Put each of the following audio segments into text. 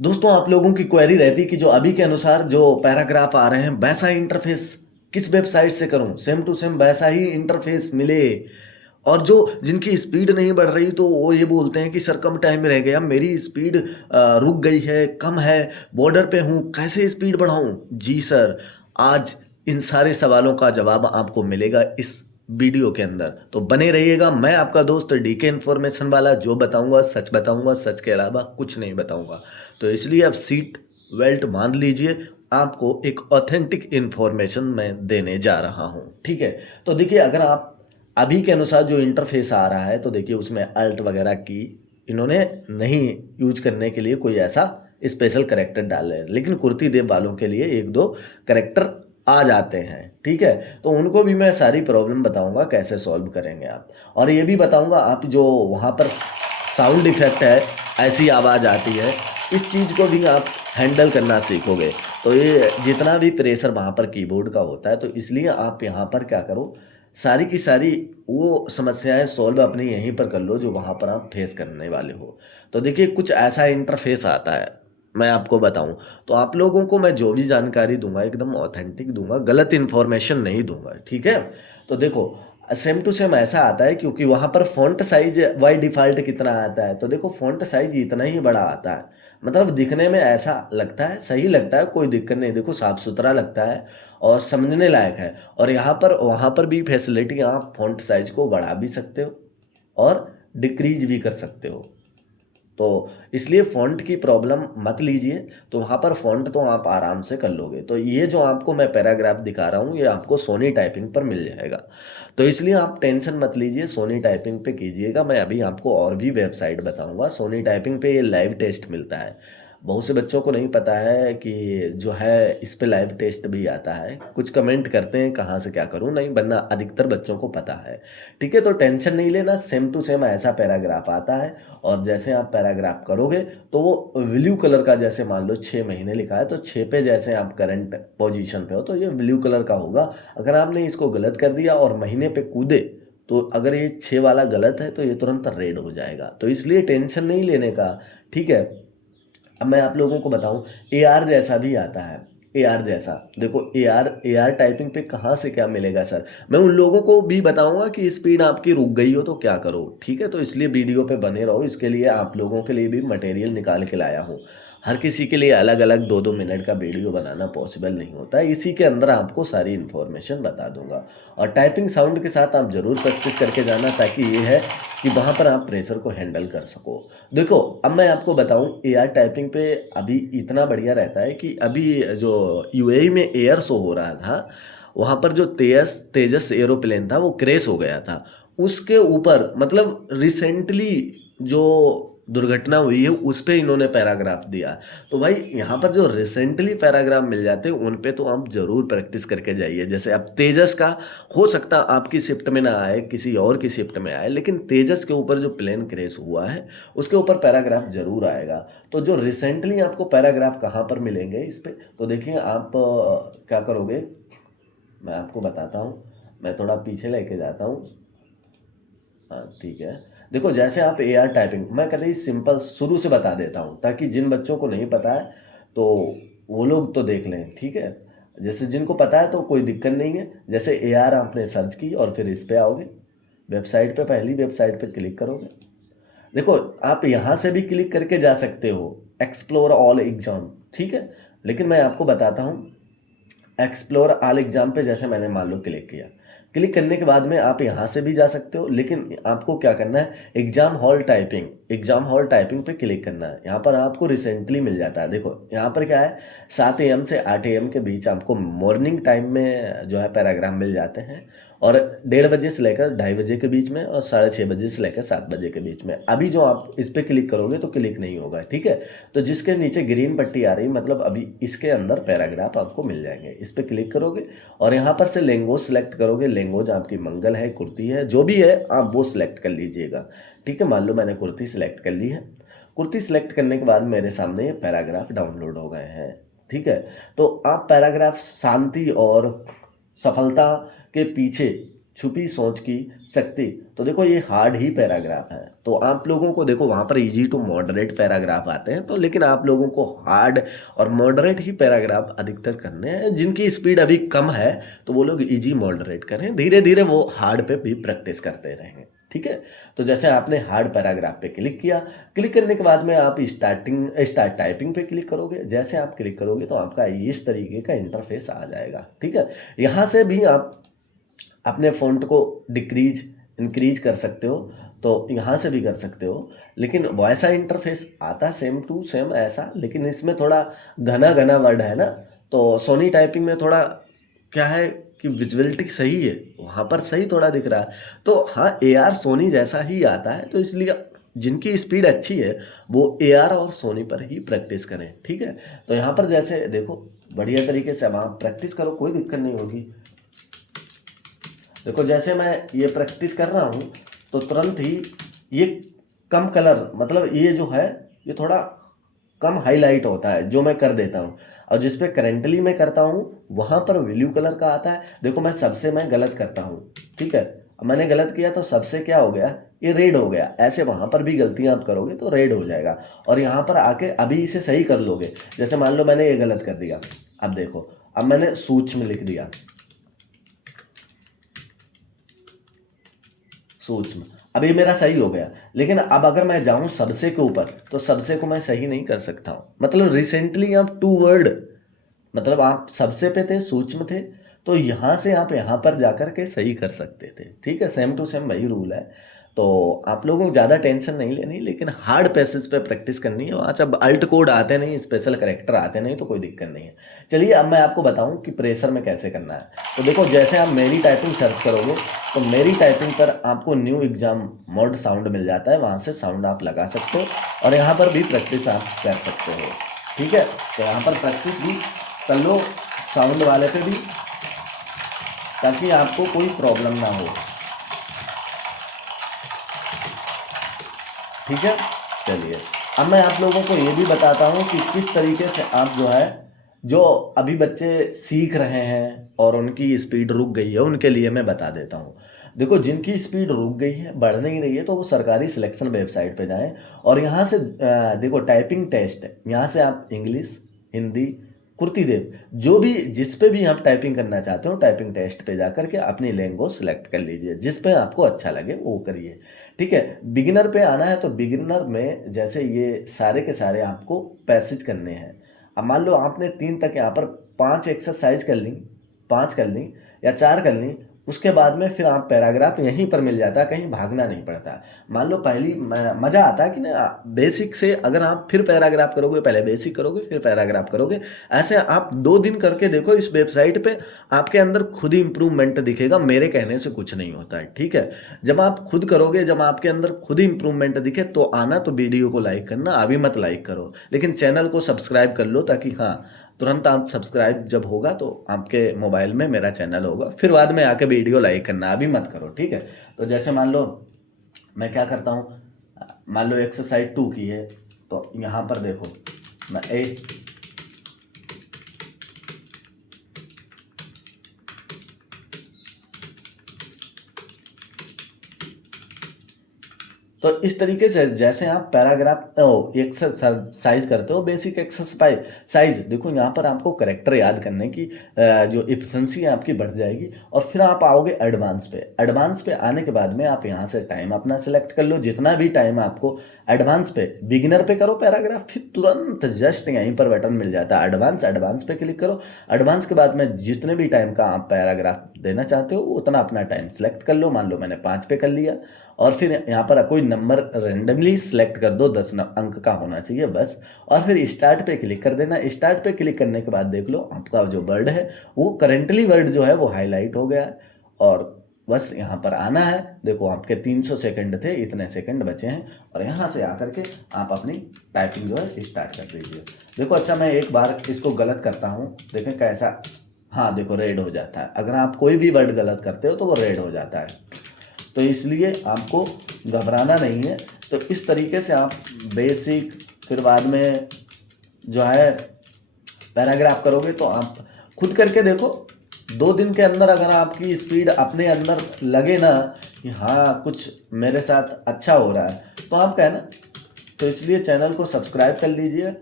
दोस्तों, आप लोगों की क्वेरी रहती कि जो अभी के अनुसार जो पैराग्राफ आ रहे हैं वैसा ही इंटरफेस किस वेबसाइट से करूं, सेम टू सेम वैसा ही इंटरफेस मिले। और जो जिनकी स्पीड नहीं बढ़ रही तो वो ये बोलते हैं कि सर कम टाइम में रह गया, मेरी स्पीड रुक गई है, कम है, बॉर्डर पे हूँ, कैसे स्पीड बढ़ाऊं। जी सर, आज इन सारे सवालों का जवाब आपको मिलेगा इस वीडियो के अंदर, तो बने रहिएगा। मैं आपका दोस्त डीके इन्फॉर्मेशन वाला, जो बताऊंगा सच बताऊंगा, सच के अलावा कुछ नहीं बताऊंगा। तो इसलिए आप सीट बेल्ट बांध लीजिए, आपको एक ऑथेंटिक इन्फॉर्मेशन मैं देने जा रहा हूँ। ठीक है, तो देखिए, अगर आप अभी के अनुसार जो इंटरफेस आ रहा है तो देखिए उसमें अल्ट वगैरह की इन्होंने नहीं यूज करने के लिए कोई ऐसा स्पेशल करेक्टर डाले हैं, लेकिन कुर्ती देव वालों के लिए एक दो करेक्टर आ जाते हैं। ठीक है, तो उनको भी मैं सारी प्रॉब्लम बताऊंगा कैसे सॉल्व करेंगे आप, और ये भी बताऊंगा आप जो वहाँ पर साउंड इफेक्ट है, ऐसी आवाज़ आती है, इस चीज़ को भी आप हैंडल करना सीखोगे। तो ये जितना भी प्रेशर वहाँ पर कीबोर्ड का होता है, तो इसलिए आप यहाँ पर क्या करो, सारी की सारी वो समस्याएं सॉल्व अपनी यहीं पर कर लो जो वहाँ पर आप फेस करने वाले हो। तो देखिए, कुछ ऐसा इंटरफेस आता है, मैं आपको बताऊं, तो आप लोगों को मैं जो भी जानकारी दूंगा एकदम ऑथेंटिक दूंगा, गलत इन्फॉर्मेशन नहीं दूंगा। ठीक है, तो देखो, सेम टू सेम ऐसा आता है, क्योंकि वहाँ पर फ़ॉन्ट साइज बाई डिफ़ॉल्ट कितना आता है, तो देखो फ़ॉन्ट साइज इतना ही बड़ा आता है, मतलब दिखने में ऐसा लगता है, सही लगता है, कोई दिक्कत नहीं, देखो साफ़ सुथरा लगता है और समझने लायक है। और यहाँ पर वहाँ पर भी फैसिलिटी, आप फ़ॉन्ट साइज को बढ़ा भी सकते हो और डिक्रीज भी कर सकते हो। तो इसलिए फ़ॉन्ट की प्रॉब्लम मत लीजिए, तो वहाँ पर फ़ॉन्ट तो आप आराम से कर लोगे। तो ये जो आपको मैं पैराग्राफ दिखा रहा हूँ, ये आपको सोनी टाइपिंग पर मिल जाएगा। तो इसलिए आप टेंशन मत लीजिए, सोनी टाइपिंग पे कीजिएगा। मैं अभी आपको और भी वेबसाइट बताऊँगा, सोनी टाइपिंग पे ये लाइव टेस्ट मिलता है। बहुत से बच्चों को नहीं पता है कि जो है इस पे लाइव टेस्ट भी आता है, कुछ कमेंट करते हैं कहाँ से क्या करूँ, नहीं, वरना अधिकतर बच्चों को पता है। ठीक है, तो टेंशन नहीं लेना, सेम टू सेम ऐसा पैराग्राफ आता है, और जैसे आप पैराग्राफ करोगे तो वो ब्लू कलर का, जैसे मान लो 6 महीने लिखा है तो 6 पे जैसे आप करंट पोजीशन पे हो तो ये ब्लू कलर का होगा। अगर आपने इसको गलत कर दिया और महीने पे कूदे, तो अगर ये 6 वाला गलत है तो ये तुरंत रेड हो जाएगा। तो इसलिए टेंशन नहीं लेने का। ठीक है, अब मैं आप लोगों को बताऊं, ए आर जैसा भी आता है। ए आर जैसा, देखो ए आर टाइपिंग पे कहाँ से क्या मिलेगा सर, मैं उन लोगों को भी बताऊंगा कि स्पीड आपकी रुक गई हो तो क्या करो। ठीक है, तो इसलिए वीडियो पे बने रहो, इसके लिए आप लोगों के लिए भी मटेरियल निकाल के लाया हूँ। हर किसी के लिए अलग अलग 2-2 मिनट का वीडियो बनाना पॉसिबल नहीं होता है, इसी के अंदर आपको सारी इन्फॉर्मेशन बता दूंगा। और टाइपिंग साउंड के साथ आप ज़रूर प्रैक्टिस करके जाना, ताकि ये है कि वहाँ पर आप प्रेशर को हैंडल कर सको। देखो, अब मैं आपको बताऊं, एआर टाइपिंग पे अभी इतना बढ़िया रहता है कि अभी जो यूएई में एयर शो हो रहा था, वहाँ पर जो तेजस तेजस एरोप्लेन था वो क्रैश हो गया था। उसके ऊपर मतलब रिसेंटली जो दुर्घटना हुई है उस पे इन्होंने पैराग्राफ दिया। तो भाई यहाँ पर जो रिसेंटली पैराग्राफ मिल जाते हैं उन पे तो आप जरूर प्रैक्टिस करके जाइए। जैसे अब तेजस का हो सकता आपकी शिफ्ट में ना आए, किसी और की शिफ्ट में आए, लेकिन तेजस के ऊपर जो प्लेन क्रैश हुआ है उसके ऊपर पैराग्राफ जरूर आएगा। तो जो रिसेंटली आपको पैराग्राफ कहाँ पर मिलेंगे इस पे, तो देखिए आप क्या करोगे, मैं आपको बताता हूँ, मैं थोड़ा पीछे लेके जाता हूँ। हाँ ठीक है, देखो जैसे आप ए आर टाइपिंग, मैं कभी सिंपल शुरू से बता देता हूँ ताकि जिन बच्चों को नहीं पता है तो वो लोग तो देख लें। ठीक है, जैसे जिनको पता है तो कोई दिक्कत नहीं है। जैसे ए आर आपने सर्च की और फिर इस पे आओगे, वेबसाइट पे, पहली वेबसाइट पे क्लिक करोगे। देखो, आप यहाँ से भी क्लिक करके जा सकते हो, एक्सप्लोर ऑल एग्जाम। ठीक है, लेकिन मैं आपको बताता हूँ, एक्सप्लोर ऑल एग्जाम पे जैसे मैंने मान लो क्लिक किया, क्लिक करने के बाद में आप यहाँ से भी जा सकते हो, लेकिन आपको क्या करना है, एग्जाम हॉल टाइपिंग पे क्लिक करना है। यहाँ पर आपको रिसेंटली मिल जाता है। देखो यहाँ पर क्या है, 7 AM से 8 AM के बीच आपको मॉर्निंग टाइम में जो है पैराग्राफ मिल जाते हैं, और 1:30 से लेकर 2:30 के बीच में, और 6:30 से लेकर 7 बजे के बीच में। अभी जो आप इस पर क्लिक करोगे तो क्लिक नहीं होगा। ठीक है, तो जिसके नीचे ग्रीन पट्टी आ रही, मतलब अभी इसके अंदर पैराग्राफ आपको मिल जाएंगे। इस पर क्लिक करोगे और यहाँ पर से लैंग्वेज सेलेक्ट करोगे। लैंग्वेज आपकी मंगल है, कुर्ती है, जो भी है आप वो सिलेक्ट कर लीजिएगा। ठीक है, मान लो मैंने कुर्ती सिलेक्ट कर ली है। कुर्ती सिलेक्ट करने के बाद मेरे सामने ये पैराग्राफ डाउनलोड हो गए हैं। ठीक है, तो आप पैराग्राफ शांति और सफलता के पीछे छुपी सोच की शक्ति। तो देखो ये हार्ड ही पैराग्राफ है, तो आप लोगों को देखो वहाँ पर इजी टू मॉडरेट पैराग्राफ आते हैं, तो लेकिन आप लोगों को हार्ड और मॉडरेट ही पैराग्राफ अधिकतर करने हैं। जिनकी स्पीड अभी कम है तो वो लोग इजी मॉडरेट करें, धीरे धीरे वो हार्ड पे भी प्रैक्टिस करते रहेंगे, ठीक है। तो जैसे आपने हार्ड पैराग्राफ पे क्लिक किया, क्लिक करने के बाद में आप स्टार्ट टाइपिंग पे क्लिक करोगे। जैसे आप क्लिक करोगे तो आपका इस तरीके का इंटरफेस आ जाएगा, ठीक है। यहाँ से भी आप अपने फ़ॉन्ट को डिक्रीज इंक्रीज कर सकते हो, तो यहाँ से भी कर सकते हो। लेकिन वैसा इंटरफेस आता है सेम टू सेम ऐसा, लेकिन इसमें थोड़ा घना घना वर्ड है ना, तो सोनी टाइपिंग में थोड़ा क्या है कि विजुअलिटी सही है, वहाँ पर सही थोड़ा दिख रहा है। तो हाँ, AR सोनी जैसा ही आता है, तो इसलिए जिनकी स्पीड अच्छी है वो AR और सोनी पर ही प्रैक्टिस करें, ठीक है। तो यहाँ पर जैसे देखो बढ़िया तरीके से वहाँ प्रैक्टिस करो, कोई दिक्कत नहीं होगी। देखो जैसे मैं ये प्रैक्टिस कर रहा हूँ तो तुरंत ही ये कम कलर, मतलब ये जो है ये थोड़ा कम हाईलाइट होता है जो मैं कर देता हूँ, और जिस पे करेंटली मैं करता हूँ वहाँ पर ब्लू कलर का आता है। देखो मैं गलत करता हूँ, ठीक है। अब मैंने गलत किया तो सबसे क्या हो गया, ये रेड हो गया। ऐसे वहाँ पर भी गलतियाँ आप करोगे तो रेड हो जाएगा, और यहाँ पर आके अभी इसे सही कर लोगे। जैसे मान लो मैंने ये गलत कर दिया, अब देखो अब मैंने सूक्ष्म लिख दिया, सूक्ष्म, अब ये मेरा सही हो गया। लेकिन अब अगर मैं जाऊं सबसे के ऊपर तो सबसे को मैं सही नहीं कर सकता हूं। मतलब रिसेंटली आप 2 वर्ड, मतलब आप सबसे पे थे, सूक्ष्म थे, तो यहाँ से आप यहाँ पर जाकर के सही कर सकते थे, ठीक है। सेम टू सेम वही रूल है। तो आप लोगों को ज़्यादा टेंशन नहीं लेनी, लेकिन हार्ड पैसेज पे प्रैक्टिस करनी है। वहाँ जब अल्ट कोड आते नहीं, स्पेशल करेक्टर आते नहीं, तो कोई दिक्कत नहीं है। चलिए अब मैं आपको बताऊँ कि प्रेशर में कैसे करना है। तो देखो जैसे आप मेरी टाइपिंग सर्च करोगे तो मेरी टाइपिंग पर आपको न्यू एग्जाम मोड साउंड मिल जाता है, वहाँ से साउंड आप लगा सकते हो और यहाँ पर भी प्रैक्टिस आप कर सकते हो, ठीक है। तो यहाँ पर प्रैक्टिस भी कर लो साउंड वाले पे भी, ताकि आपको कोई प्रॉब्लम ना हो, ठीक है। चलिए अब मैं आप लोगों को ये भी बताता हूँ कि किस तरीके से आप जो है, जो अभी बच्चे सीख रहे हैं और उनकी स्पीड रुक गई है, उनके लिए मैं बता देता हूँ। देखो जिनकी स्पीड रुक गई है, बढ़ नहीं रही है, तो वो सरकारी सिलेक्शन वेबसाइट पे जाएं और यहाँ से देखो टाइपिंग टेस्ट है, यहाँ से आप इंग्लिश, हिंदी, कुर्ती देव, जो भी जिस पे भी आप टाइपिंग करना चाहते हो, टाइपिंग टेस्ट पे जाकर के अपनी लैंग्वेज सेलेक्ट कर लीजिए, जिस पे आपको अच्छा लगे वो करिए, ठीक है। बिगिनर पे आना है तो बिगिनर में जैसे ये सारे के सारे आपको पैसेज करने हैं। अब मान लो आपने 3 तक यहाँ पर 5 एक्सरसाइज कर ली, 5 कर ली या 4 कर ली, उसके बाद में फिर आप पैराग्राफ यहीं पर मिल जाता है, कहीं भागना नहीं पड़ता। मान लो पहली मज़ा आता है कि ना, बेसिक से अगर आप फिर पैराग्राफ करोगे, पहले बेसिक करोगे फिर पैराग्राफ करोगे, ऐसे आप 2 दिन करके देखो इस वेबसाइट पे, आपके अंदर खुद ही इंप्रूवमेंट दिखेगा। मेरे कहने से कुछ नहीं होता है, ठीक है। जब आप खुद करोगे, जब आपके अंदर खुद ही इंप्रूवमेंट दिखे तो आना, तो वीडियो को लाइक करना, अभी मत लाइक करो, लेकिन चैनल को सब्सक्राइब कर लो, ताकि हाँ तुरंत आप सब्सक्राइब जब होगा तो आपके मोबाइल में मेरा चैनल होगा, फिर बाद में आके वीडियो लाइक करना, अभी मत करो, ठीक है। तो जैसे मान लो मैं क्या करता हूँ, मान लो एक्सरसाइज 2 की है, तो यहाँ पर देखो मैं तो इस तरीके से जैसे आप पैराग्राफ एक्सरसाइज करते हो, बेसिक एक्सरसाइज, देखो यहाँ पर आपको करेक्टर याद करने की जो एफिशिएंसी है आपकी बढ़ जाएगी, और फिर आप आओगे एडवांस पे। एडवांस पे आने के बाद में आप यहाँ से टाइम अपना सेलेक्ट कर लो, जितना भी टाइम आपको एडवांस पे, बिगिनर पे करो पैराग्राफ, फिर तुरंत जस्ट यहीं पर बटन मिल जाता है एडवांस, एडवांस पे क्लिक करो। एडवांस के बाद में जितने भी टाइम का आप पैराग्राफ देना चाहते हो उतना अपना टाइम सेलेक्ट कर लो, मान लो मैंने 5 पे कर लिया, और फिर यहाँ पर कोई नंबर रेंडमली सिलेक्ट कर दो, 10 अंक का होना चाहिए बस, और फिर स्टार्ट पे क्लिक कर देना। स्टार्ट पे क्लिक करने के बाद देख लो आपका जो वर्ड है वो करेंटली वर्ड जो है वो हाईलाइट हो गया है, और बस यहाँ पर आना है। देखो आपके 300 सेकंड थे, इतने सेकंड बचे हैं, और यहाँ से आकर के आप अपनी टाइपिंग जो है स्टार्ट कर दीजिए। देखो अच्छा मैं एक बार इसको गलत करता हूँ, देखें कैसा, हाँ देखो रेड हो जाता है, अगर आप कोई भी वर्ड गलत करते हो तो वो रेड हो जाता है, तो इसलिए आपको घबराना नहीं है। तो इस तरीके से आप बेसिक, फिर बाद में जो है पैराग्राफ करोगे, तो आप खुद करके देखो, 2 दिन के अंदर अगर आपकी स्पीड अपने अंदर लगे ना कि हाँ कुछ मेरे साथ अच्छा हो रहा है, तो आपका है ना, तो इसलिए चैनल को सब्सक्राइब कर लीजिए।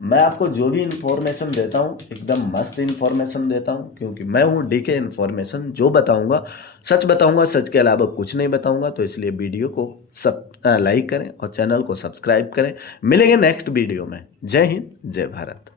मैं आपको जो भी इन्फॉर्मेशन देता हूँ एकदम मस्त इन्फॉर्मेशन देता हूँ, क्योंकि मैं हूँ डीके इन्फॉर्मेशन। जो बताऊँगा सच बताऊँगा, सच के अलावा कुछ नहीं बताऊँगा। तो इसलिए वीडियो को सब लाइक करें और चैनल को सब्सक्राइब करें। मिलेंगे नेक्स्ट वीडियो में। जय हिंद, जय भारत।